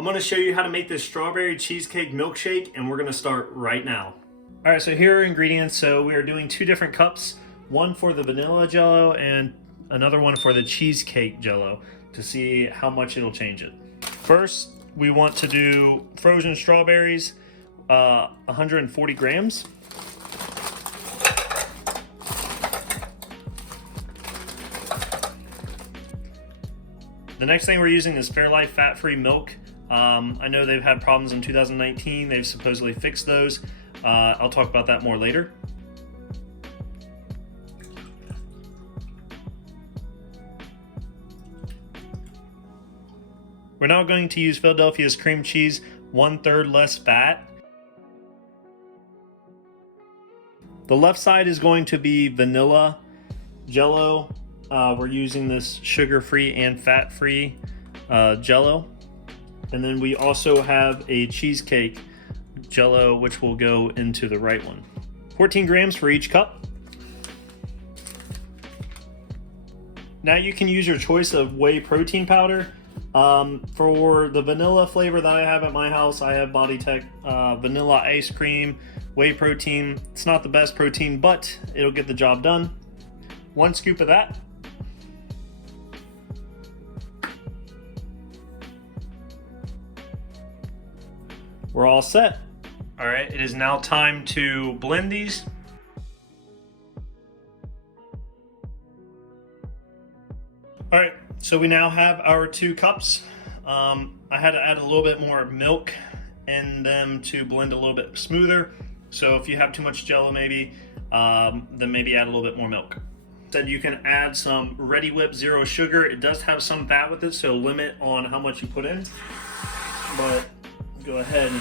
I'm going to show you how to make this strawberry cheesecake milkshake, and we're going to start right now. All right, so here are ingredients. So we are doing 2 different cups, one for the vanilla Jello and another one for the cheesecake Jello, to see how much it'll change it. First, we want to do frozen strawberries, 140 grams. The next thing we're using is Fairlife fat-free milk. I know they've had problems in 2019. They've supposedly fixed those. I'll talk about that more later. We're now going to use Philadelphia's cream cheese, 1/3 less fat. The left side is going to be vanilla Jello. We're using this sugar-free and fat-free Jello. And then we also have a cheesecake Jello, which will go into the right one. 14 grams for each cup. Now you can use your choice of whey protein powder. For the vanilla flavor that I have at my house, I have BodyTech vanilla ice cream, whey protein. It's not the best protein, but it'll get the job done. 1 scoop of that. We're all set. All right, it is now time to blend these. All right, so we now have our 2 cups. I had to add a little bit more milk in them to blend a little bit smoother. So if you have too much Jello maybe, then maybe add a little bit more milk. Said you can add some Reddi Whip zero sugar. It does have some fat with it, so limit on how much you put in. But go ahead and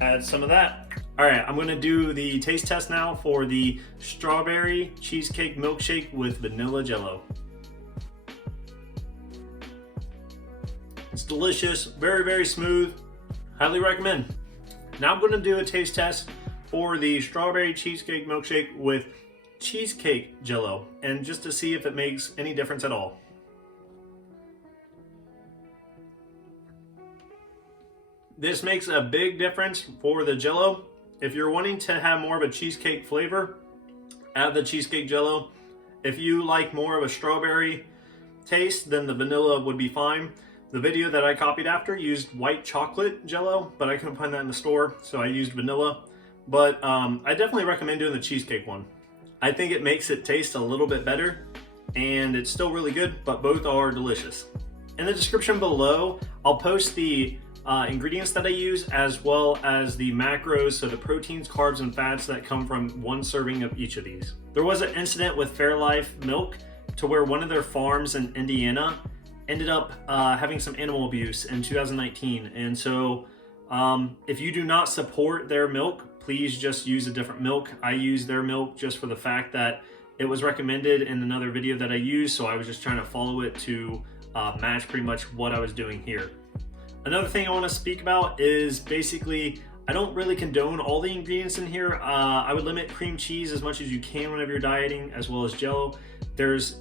add some of that. All right, I'm gonna do the taste test now for the strawberry cheesecake milkshake with vanilla Jello. It's delicious, very, very smooth. Highly recommend. Now I'm gonna do a taste test for the strawberry cheesecake milkshake with cheesecake Jello, and just to see if it makes any difference at all. This makes a big difference for the Jello. If you're wanting to have more of a cheesecake flavor, add the cheesecake Jello. If you like more of a strawberry taste, then the vanilla would be fine. The video that I copied after used white chocolate Jello, but I couldn't find that in the store, so I used vanilla. But I definitely recommend doing the cheesecake one. I think it makes it taste a little bit better, and it's still really good, but both are delicious. In the description below, I'll post the ingredients that I use, as well as the macros, so the proteins, carbs, and fats that come from 1 serving of each of these. There was an incident with Fairlife milk to where one of their farms in Indiana ended up having some animal abuse in 2019. And so if you do not support their milk, please just use a different milk. I use their milk just for the fact that it was recommended in another video that I used, so I was just trying to follow it to match pretty much what I was doing here. Another thing I want to speak about is basically, I don't really condone all the ingredients in here. I would limit cream cheese as much as you can whenever you're dieting, as well as Jello. There's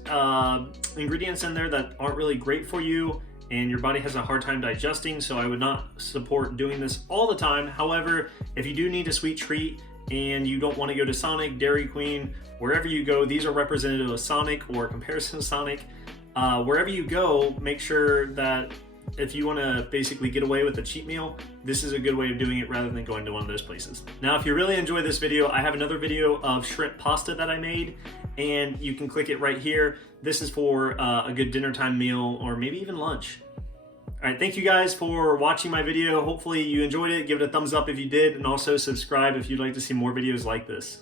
ingredients in there that aren't really great for you, and your body has a hard time digesting, so I would not support doing this all the time. However, if you do need a sweet treat and you don't want to go to Sonic, Dairy Queen, wherever you go, these are representative of Sonic or comparison to Sonic. Wherever you go, make sure that if you want to basically get away with a cheat meal, this is a good way of doing it rather than going to one of those places. Now, if you really enjoyed this video, I have another video of shrimp pasta that I made, and you can click it right here. This is for a good dinner time meal, or maybe even lunch. All right, thank you guys for watching my video. Hopefully you enjoyed it. Give it a thumbs up if you did, and also subscribe if you'd like to see more videos like this.